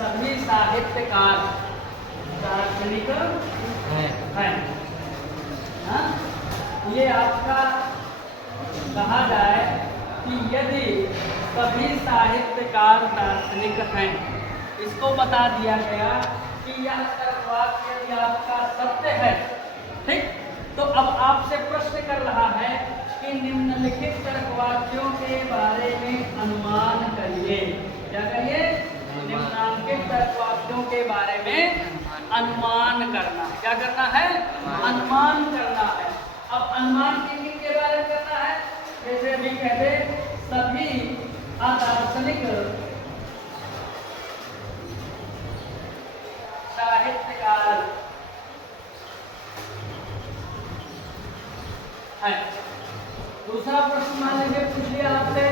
सभी साहित्यकार दार्शनिक हैं। हाँ? ये आपका कहा जाए कि यदि सभी साहित्यकार दार्शनिक हैं, इसको बता दिया गया कि यह तर्कवाक्य यदि आपका सत्य है, ठीक। तो अब आपसे प्रश्न कर रहा है कि निम्नलिखित तर्कवाक्यों के बारे में अनुमान करिए। क्या करिए? निम्नलिखित तर्कवाक्यों के बारे में अनुमान करना। क्या करना है? अनुमान करना है। अब अनुमान किन के बारे में करना है? जैसे अभी कहते सभी अदार्शनिक साहित्यकार है। दूसरा प्रश्न मान लीजिए पूछ लिया आपसे,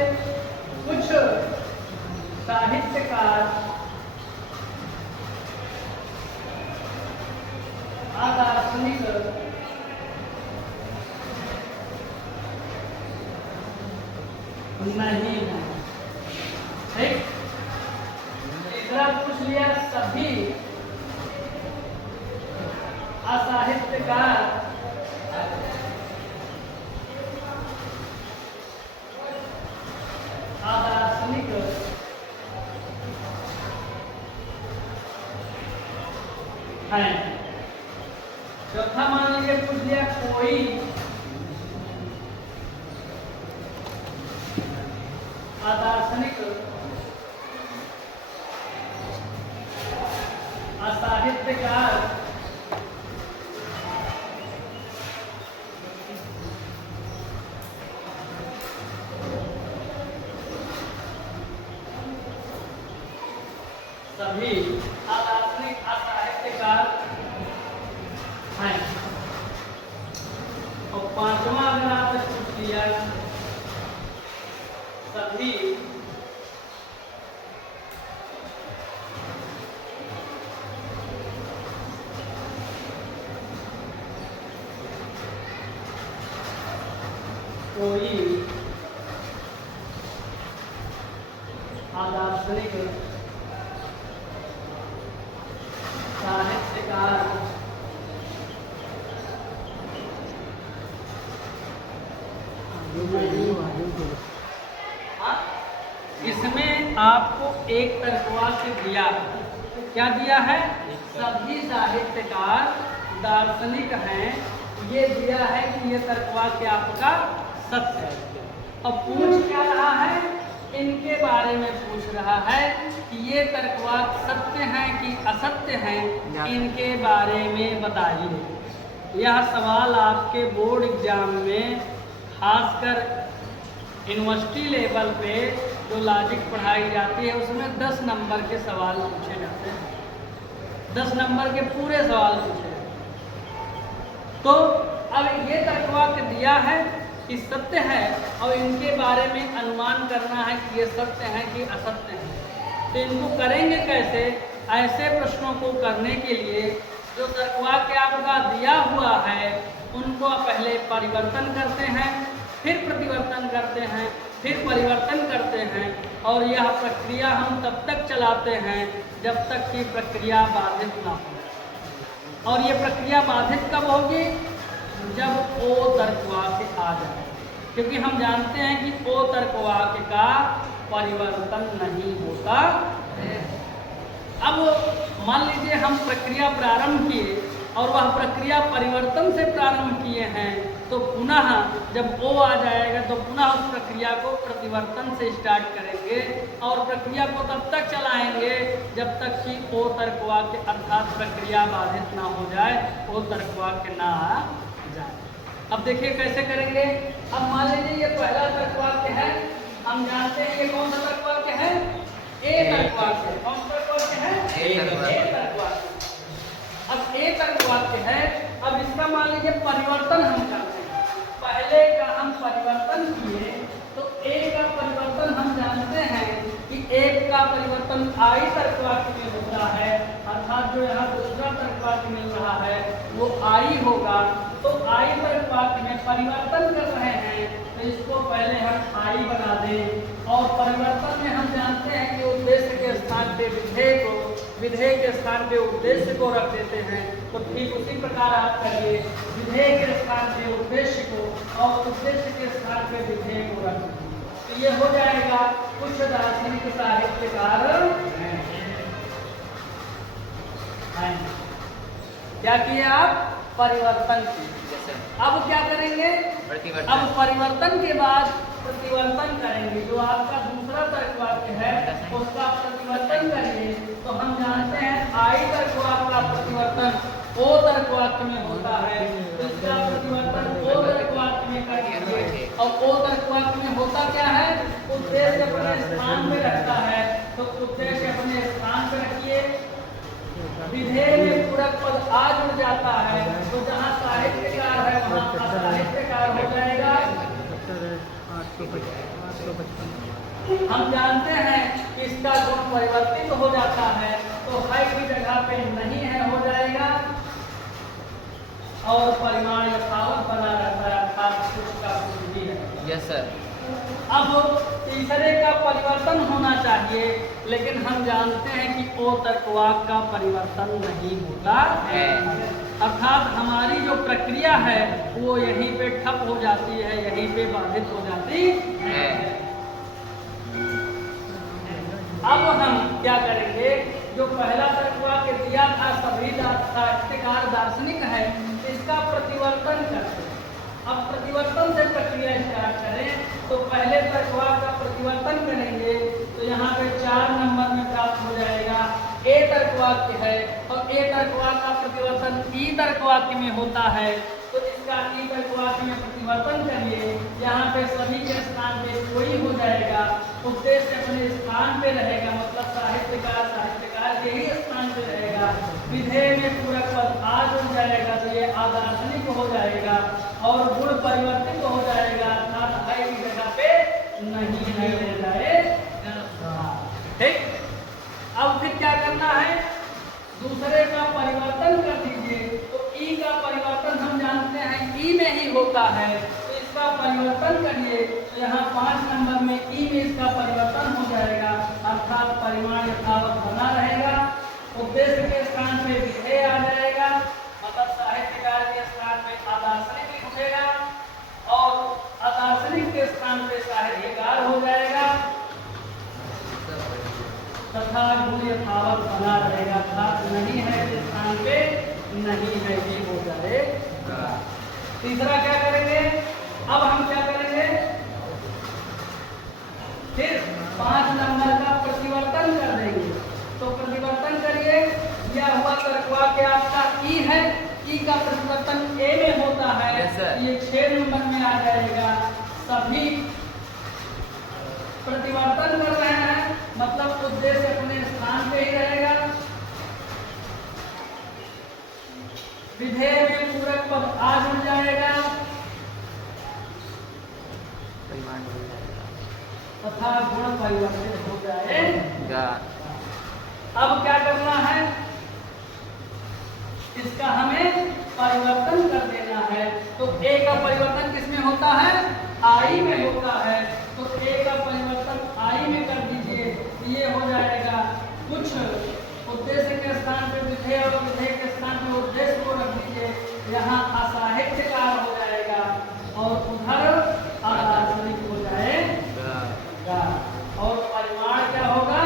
कुछ साहित्यकार अदार्शनिक नहीं है, ठीक। तीसरा पूछ लिया सभी असाहित्यकार अदार्शनिक हैं। चौथा मान लीजिए पूछ लिया कोई अदार्शनिक असाहित्यकार सभी अदार्शनिक असाहित्यकार हैं। और पांचवा अगर आपने पूछ लिया सभी कोई अदार्शनिक साहित्यकार इसमें आपको एक तर्कवाक्य दिया। क्या दिया है? सभी साहित्यकार दार्शनिक हैं। ये दिया है कि ये तर्कवाक्य आपका सत्य है। अब पूछ क्या रहा है? इनके बारे में पूछ रहा है कि ये तर्कवाक्य सत्य हैं कि असत्य हैं, इनके बारे में बताइए। यह सवाल आपके बोर्ड एग्जाम में खासकर यूनिवर्सिटी लेवल पे जो लॉजिक पढ़ाई जाती है उसमें 10 नंबर के सवाल पूछे जाते हैं। 10 नंबर के पूरे सवाल पूछे जाते। तो अब ये तर्कवाक्य दिया है कि सत्य है और इनके बारे में अनुमान करना है कि ये सत्य है कि असत्य है। तो इनको करेंगे कैसे? ऐसे प्रश्नों को करने के लिए जो तर्कवाक्य आपका दिया हुआ है उनको पहले परिवर्तन करते हैं, फिर प्रतिवर्तन करते हैं, फिर परिवर्तन करते हैं और यह प्रक्रिया हम तब तक चलाते हैं जब तक कि प्रक्रिया बाधित ना हो। और ये प्रक्रिया बाधित कब होगी? जब ओ तर्कवाक्य आ जाए, क्योंकि हम जानते हैं कि ओ तर्कवाक्य का परिवर्तन नहीं होता है। अब मान लीजिए हम प्रक्रिया प्रारंभ किए और वह प्रक्रिया परिवर्तन से प्रारंभ किए हैं, तो पुनः जब ओ आ जाएगा तो पुनः उस प्रक्रिया को प्रतिवर्तन से स्टार्ट करेंगे और प्रक्रिया को तब तक चलाएंगे जब तक कि ओ तर्कवाक्य अर्थात प्रक्रिया बाधित ना हो जाए, ओ तर्कवाक्य ना आ जाए। अब देखिए कैसे करेंगे। अब मान लीजिए ये पहला तर्कवाक्य है, हम जानते हैं ये कौन सा तर्कवाक्य है? ए तर्कवाक्य। कौन सा तर्कवाक्य है? ए तर्कवाक्य। अब ए तर्कवाक्य है। अब इसका मान लीजिए परिवर्तन हम करते हैं। पहले का हम परिवर्तन किए तो ए का परिवर्तन हम जानते हैं कि ए का परिवर्तन आई तर्कवाक्य में होता है, अर्थात जो यहाँ दूसरा तर्कवाक्य मिल रहा है वो आई होगा। तो आई तर्कवाक्य में परिवर्तन कर रहे हैं तो इसको पहले हम आई बना दें और परिवर्तन में हम जानते हैं कि उद्देश्य के स्थान पे विधेय को विधेय के स्थान पे उद्देश्य को रख देते हैं। तो ठीक उसी प्रकार आप करिए, विधेय के स्थान पे उद्देश्य को और उद्देश्य के स्थान पे विधेय को रख दीजिए। तो ये हो जाएगा कुछ दार्शनिक साहित्यकार क्या किए आप, परिवर्तन किए। अब क्या करेंगे, अब परिवर्तन के बाद प्रतिवर्तन करेंगे। जो आपका दूसरा तर्क वाक्य है उसका प्रतिवर्तन करिए। तो हम जानते हैं आई तर्क वाक्य का प्रतिवर्तन ओ तर्क वाक्य में होता है, इसका प्रतिवर्तन ओ तर्क वाक्य में करिए। और ओ तर्क वाक्य में होता क्या है, उद्देश्य अपने स्थान पे रखता है। तो उद्देश्य अपने स्थान पे रखिए, विधेय में पूरक पद आ जुड़ जाता है। तो जहाँ साहित्यकार है वहाँ असाहित्यकार हो जाएगा। हम जानते हैं कि इसका गुण परिवर्तित हो जाता है, तो है की जगह पे नहीं है हो जाएगा और परिमाण यथावत बना रहता है, अर्थात कुछ का कुछ भी है। Yes sir. अब तीसरे का परिवर्तन होना चाहिए, लेकिन हम जानते हैं कि ओ तर्कवाक का परिवर्तन नहीं होता है। अर्थात हमारी जो प्रक्रिया है वो यहीं पे ठप हो जाती है, यहीं पे बाधित हो जाती है। अब हम क्या करेंगे, जो पहला तर्कवाक्य दिया था सभी साहित्यकार दार्शनिक है, इसका प्रतिवर्तन करते हैं। अब प्रतिवर्तन से प्रक्रिया स्टार्ट करें तो पहले तर्कवाक्य का प्रतिवर्तन करेंगे। तो यहाँ पे 4 नंबर में प्राप्त हो जाएगा ए तर्कवाक्य है और ए तर्कवाक्य का प्रतिवर्तन ई तर्कवाक्य में होता है। तो इसका ई तर्कवाक्य में प्रतिवर्तन करिए, यहाँ पे सभी के स्थान पे कोई हो जाएगा, उद्देश्य अपने स्थान पे रहेगा, मतलब साहित्यकार के ही स्थान पे रहेगा। विधेय में पूरक पद आ जुड़ जाएगा तो ये अदार्शनिक हो जाएगा और गुण परिवर्तित हो जाएगा, अर्थात है की जगह पे नहीं है हो जाएगा। ठीक, अब फिर क्या करना है, दूसरे का परिवर्तन कर दीजिए। तो ई का परिवर्तन हम जानते हैं ई में ही होता है, तो इसका परिवर्तन करिए। तो यहाँ 5 नंबर में ई में इसका परिवर्तन हो जाएगा, अर्थात परिमाण यथावत बना रहेगा। उद्देश्य के स्थान पे विधेय आ जाएगा, मतलब साहित्यकार के स्थान पे अदार्शनिक उठेगा और अदार्शनिक के स्थान पे साहित्यकार हो जाएगा तथा गुण यथावत बना रहेगा, अर्थात नहीं है के स्थान पे नहीं है ये हो जाएगा। तीसरा क्या करेंगे, अब हम क्या करेंगे, फिर 5 नंबर का प्रतिवर्तन कर देंगे। तो प्रतिवर्तन करिए, यह हुआ तर्कवाक्य आपका ई है, ई का प्रतिवर्तन ए में होता है। ये 6 नंबर में आ जाएगा। सभी प्रतिवर्तन कर रहे हैं, मतलब उद्देश्य अपने स्थान पे ही रहेगा। विधेय में पूरक पद आ जुड़ जाएगा तथा गुण परिवर्तित हो जाएगा। अब क्या करना है, इसका हमें परिवर्तन कर देना है। तो ए का परिवर्तन किसमें होता है, आई में होता है। तो ए का परिवर्तन आई में कर दीजिए, ये हो जाएगा कुछ उद्देश्य के स्थान पे विधेय और विधेय के स्थान पे उद्देश्य को रख दीजिए, यहाँ असाहित्यकार हो जाएगा और उधर अदार्शनिक हो जाएगा। और परिमाण क्या होगा,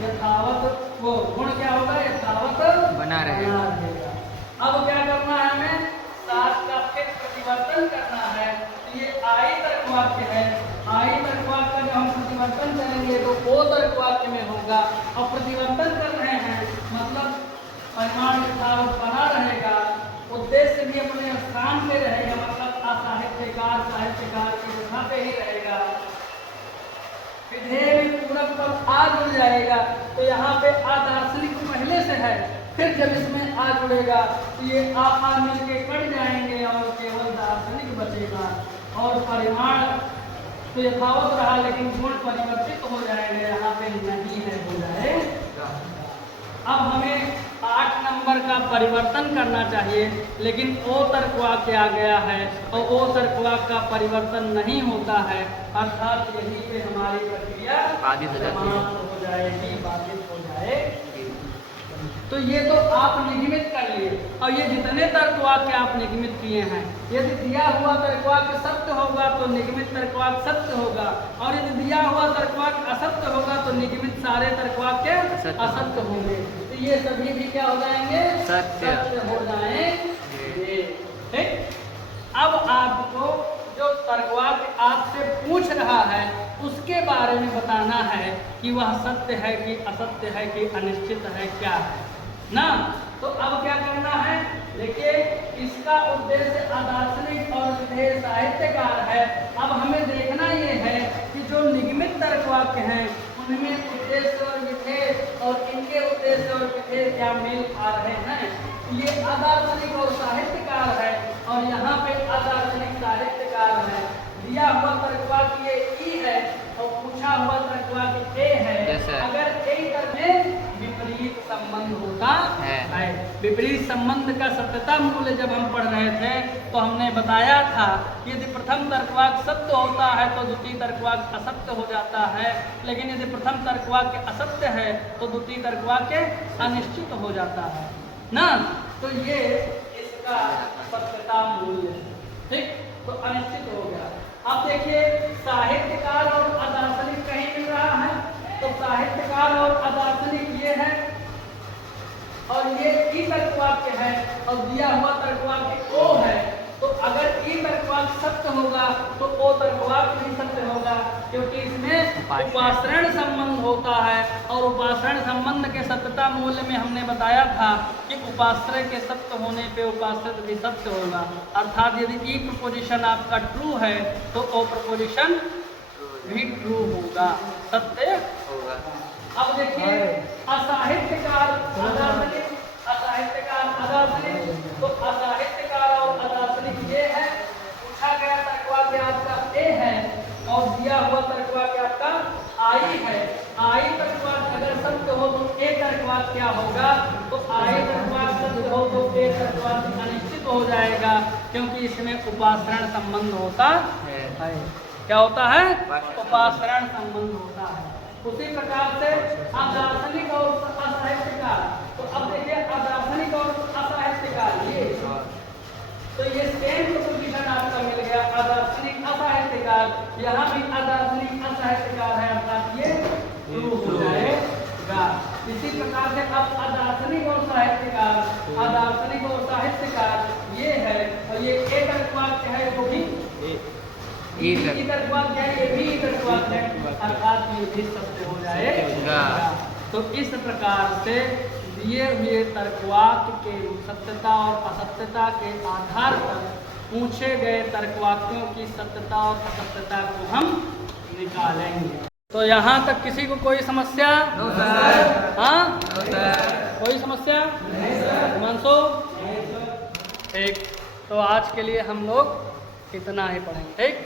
यथावत, वो गुण क्या होगा, यथावत बना रहेगा। अब क्या करना है, हमें 7 का फिर प्रतिवर्तन करना है। तो ये आई तर्कवाक्य है, आई तर्कवाक्य का जब हम प्रतिवर्तन करेंगे तो ओ तर्कवाक्य में होगा। और प्रतिवर्तन कर रहे हैं मतलब परिमाण यथावत बना रहेगा, उद्देश्य भी अपने स्थान पे रहेगा, मतलब असाहित्यकार साहित्यकार की जगह पे ही रहेगा। विधेय में पूरक पद आ जुड़ जाएगा, तो यहाँ पे अदार्शनिक पहले से है, फिर जब इसमें आ जुड़ेगा तो ये आ मिल के कट जाएंगे और केवल दार्शनिक बचेगा। और परिमाण तो यथावत रहा लेकिन गुण परिवर्तित हो जाएंगे, यहाँ पे नहीं है हो जाएगा। अब हमें 8 नंबर का परिवर्तन करना चाहिए, लेकिन ओ तर्कवाक्य आ गया है और ओ तर्कवाक्य का परिवर्तन नहीं होता है, अर्थात यहीं पे हमारी प्रक्रिया बाधित हो जाएगी, बाधित हो जाएगी। तो ये तो आप निगमित कर लिए, और ये जितने तर्कवाक्य आप निगमित किए हैं, यदि दिया हुआ तर्कवाक्य सत्य होगा तो निगमित तर्कवाक्य सत्य होगा, और यदि दिया हुआ तर्कवाक्य असत्य होगा तो निगमित सारे तर्कवाक्य असत्य होंगे। तो ये सभी भी क्या हो जाएंगे? सत्य हो जाएंगे। ठीक। अब आपको जो तर्कवाक्य आपसे पूछ रहा है उसके बारे में बताना है कि वह सत्य है कि असत्य है कि अनिश्चित है, क्या है ना। तो अब क्या करना है, देखिए इसका उद्देश्य अदार्शनिक और विधेय साहित्यकार है। अब हमें देखना ये है कि जो निगमित तर्कवाक्य हैं उनमें उद्देश्य और विधेय और इनके उद्देश्य और विधेय क्या मेल खा रहे हैं। ये अदार्शनिक और साहित्यकार है और यहाँ पे अदार्शनिक साहित्यकार है। दिया हुआ तर्कवाक्य ई है और पूछा हुआ तर्कवाक्य ए है। अगर ए में विपरीत संबंध होता है, विपरीत संबंध का सत्यता मूल्य जब हम पढ़ रहे थे तो हमने बताया था यदि प्रथम तर्कवाक्य सत्य होता है तो द्वितीय तर्कवाक्य असत्य हो जाता है, लेकिन यदि प्रथम तर्कवाक्य असत्य है तो द्वितीय तर्कवाक्य अनिश्चित हो जाता है ना। तो ये इसका सत्यता मूल्य है। ठीक, तो अनिश्चित हो गया। अब देखिए साहित्यकार और अदार्शनिक कहीं मिल रहा है, तो साहित्यकार और अदार्शनिक ये है और ये ई तर्कवाक्य है और दिया हुआ तर्कवाक्य ओ है। तो अगर ई तर्कवाक्य सत्य होगा तो ओ तर्कवाक्य भी सत्य होगा, क्योंकि इसमें उपाश्रयण संबंध होता है और उपाश्रयण संबंध के सत्यता मूल्य में हमने बताया था कि उपाश्रय के सत्य होने पे उपाश्रित भी सत्य होगा। अर्थात यदि ई प्रपोजिशन आपका ट्रू है तो ओ प्रपोजिशन भी ट्रू होगा, सत्य होगा। अब देखिए असाहित्यकार अदार्शनिक, असाहित्यकार अदार्शनिक, तो असाहित्यकार और अदार्शनिक ये है। पूछा गया तर्कवाक्य आपका ए है और दिया हुआ तर्कवाक्य आपका आई है। आई तर्कवाक्य अगर सत्य हो तो ए तर्कवाक्य क्या होगा, तो आई तर्कवाक्य सत्य हो तो ए तर्कवाक्य अनिश्चित हो जाएगा, क्योंकि इसमें उपाश्रयण संबंध होता है। क्या होता है? उपाश्रयण संबंध होता है। उसी प्रकार से अदार्शनिक और असाहित्यकार, तो अब देखिए अदार्शनिक और असाहित्यकार ये, तो ये सेम प्रोपोजिशन आपका मिल गया अदार्शनिक असाहित्यकार। यहाँ भी अदार्शनिक असाहित्यकार है, अर्थात ये ट्रू हो जाएगा। इसी प्रकार से अब अदार्शनिक और साहित्यकार, अदार्शनिक और साहित्यकार ये है और ये एक तर्कवाक्य है, वो भी तर्कवाक्य है, ये भी तर्कवाक्य है, अर्थात ये भी सत्य हो जाएगा। तो इस प्रकार से दिए हुए तर्कवाक्य के सत्यता और असत्यता के आधार पर पूछे गए तर्कवाक्यों की सत्यता और असत्यता को हम निकालेंगे। तो यहाँ तक किसी को कोई समस्या? हाँ, कोई समस्या? हिमांशु? ठीक, तो आज के लिए हम लोग इतना ही पढ़ेंगे। ठीक।